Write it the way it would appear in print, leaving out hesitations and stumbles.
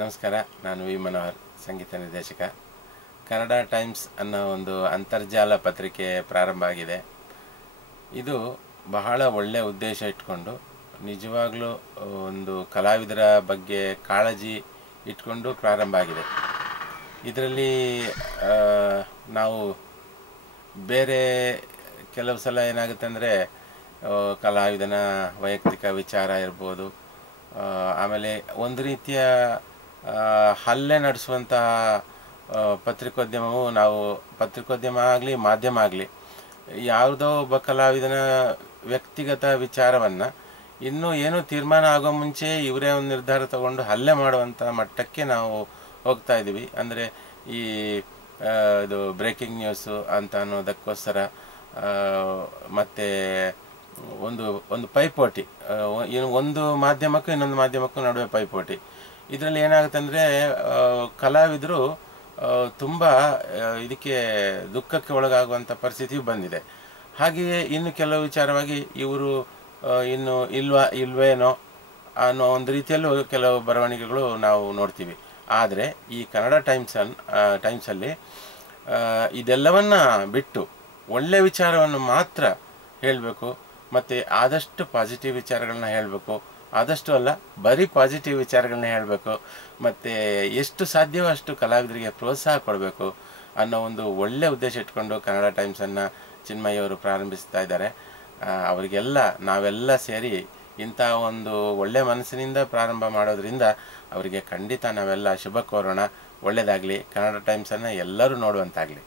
ನಮಸ್ಕಾರ. ನಾನು ವಿ ಮನೋಹರ್, ಸಂಗೀತ ನಿರ್ದೇಶಕ. ಕನ್ನಡ ಟೈಮ್ಸ್ ಅನ್ನೋ ಒಂದು ಅಂತರ್ಜಾಲ ಪತ್ರಿಕೆ ಪ್ರಾರಂಭ ಆಗಿದೆ. ಇದು ಬಹಳ ಒಳ್ಳೆಯ ಉದ್ದೇಶ ಇಟ್ಕೊಂಡು, ನಿಜವಾಗ್ಲೂ ಒಂದು ಕಲಾವಿದರ ಬಗ್ಗೆ ಕಾಳಜಿ ಇಟ್ಕೊಂಡು ಪ್ರಾರಂಭ ಆಗಿದೆ. ಇದರಲ್ಲಿ ನಾವು ಬೇರೆ ಕೆಲವು ಸಲ ಏನಾಗುತ್ತೆ ಅಂದರೆ, ಕಲಾವಿದನ ವೈಯಕ್ತಿಕ ವಿಚಾರ ಇರ್ಬೋದು, ಆಮೇಲೆ ಒಂದು ರೀತಿಯ ಹಲ್ಲೆ ನಡೆಸುವಂತಹ ಪತ್ರಿಕೋದ್ಯಮವು, ನಾವು ಪತ್ರಿಕೋದ್ಯಮ ಆಗಲಿ ಮಾಧ್ಯಮ ಆಗಲಿ, ಯಾವುದೋ ಒಬ್ಬ ಕಲಾವಿದನ ವ್ಯಕ್ತಿಗತ ವಿಚಾರವನ್ನು ಇನ್ನೂ ಏನೂ ತೀರ್ಮಾನ ಆಗೋ ಮುಂಚೆ ಇವರೇ ಒಂದು ನಿರ್ಧಾರ ತಗೊಂಡು ಹಲ್ಲೆ ಮಾಡುವಂಥ ಮಟ್ಟಕ್ಕೆ ನಾವು ಹೋಗ್ತಾ ಇದ್ದೀವಿ. ಅಂದರೆ ಈ ಇದು ಬ್ರೇಕಿಂಗ್ ನ್ಯೂಸು ಅಂತ ಅನ್ನೋದಕ್ಕೋಸ್ಕರ ಮತ್ತು ಒಂದು ಪೈಪೋಟಿ, ಒಂದು ಮಾಧ್ಯಮಕ್ಕೂ ಇನ್ನೊಂದು ಮಾಧ್ಯಮಕ್ಕೂ ನಡುವೆ ಪೈಪೋಟಿ. ಇದರಲ್ಲಿ ಏನಾಗುತ್ತೆ ಅಂದರೆ, ಕಲಾವಿದರು ತುಂಬ ಇದಕ್ಕೆ ದುಃಖಕ್ಕೆ ಒಳಗಾಗುವಂಥ ಪರಿಸ್ಥಿತಿ ಬಂದಿದೆ. ಹಾಗೆಯೇ ಇನ್ನು ಕೆಲವು ವಿಚಾರವಾಗಿ ಇವರು ಇನ್ನು ಇಲ್ವೇನೋ ಅನ್ನೋ ಒಂದು ರೀತಿಯಲ್ಲೂ ಕೆಲವು ಬರವಣಿಗೆಗಳು ನಾವು ನೋಡ್ತೀವಿ. ಆದರೆ ಈ ಕನ್ನಡ ಟೈಮ್ಸಲ್ಲಿ ಇದೆಲ್ಲವನ್ನ ಬಿಟ್ಟು ಒಳ್ಳೆಯ ವಿಚಾರವನ್ನು ಮಾತ್ರ ಹೇಳಬೇಕು, ಮತ್ತು ಆದಷ್ಟು ಪಾಸಿಟಿವ್ ವಿಚಾರಗಳನ್ನ ಹೇಳಬೇಕು. ಆದಷ್ಟು ಅಲ್ಲ, ಬರೀ ಪಾಸಿಟಿವ್ ವಿಚಾರಗಳನ್ನ ಹೇಳಬೇಕು, ಮತ್ತು ಎಷ್ಟು ಸಾಧ್ಯವೋ ಅಷ್ಟು ಕಲಾವಿದರಿಗೆ ಪ್ರೋತ್ಸಾಹ ಕೊಡಬೇಕು ಅನ್ನೋ ಒಂದು ಒಳ್ಳೆಯ ಉದ್ದೇಶ ಇಟ್ಕೊಂಡು ಕನ್ನಡ ಟೈಮ್ಸನ್ನು ಚಿನ್ಮಯ್ಯವರು ಪ್ರಾರಂಭಿಸ್ತಾ ಇದ್ದಾರೆ. ಅವರಿಗೆಲ್ಲ ನಾವೆಲ್ಲ ಸೇರಿ ಇಂಥ ಒಂದು ಒಳ್ಳೆಯ ಮನಸ್ಸಿನಿಂದ ಪ್ರಾರಂಭ ಮಾಡೋದ್ರಿಂದ ಅವರಿಗೆ ಖಂಡಿತ ನಾವೆಲ್ಲ ಶುಭ ಕೋರೋಣ. ಒಳ್ಳೆಯದಾಗಲಿ. ಕನ್ನಡ ಟೈಮ್ಸನ್ನು ಎಲ್ಲರೂ ನೋಡುವಂತಾಗಲಿ.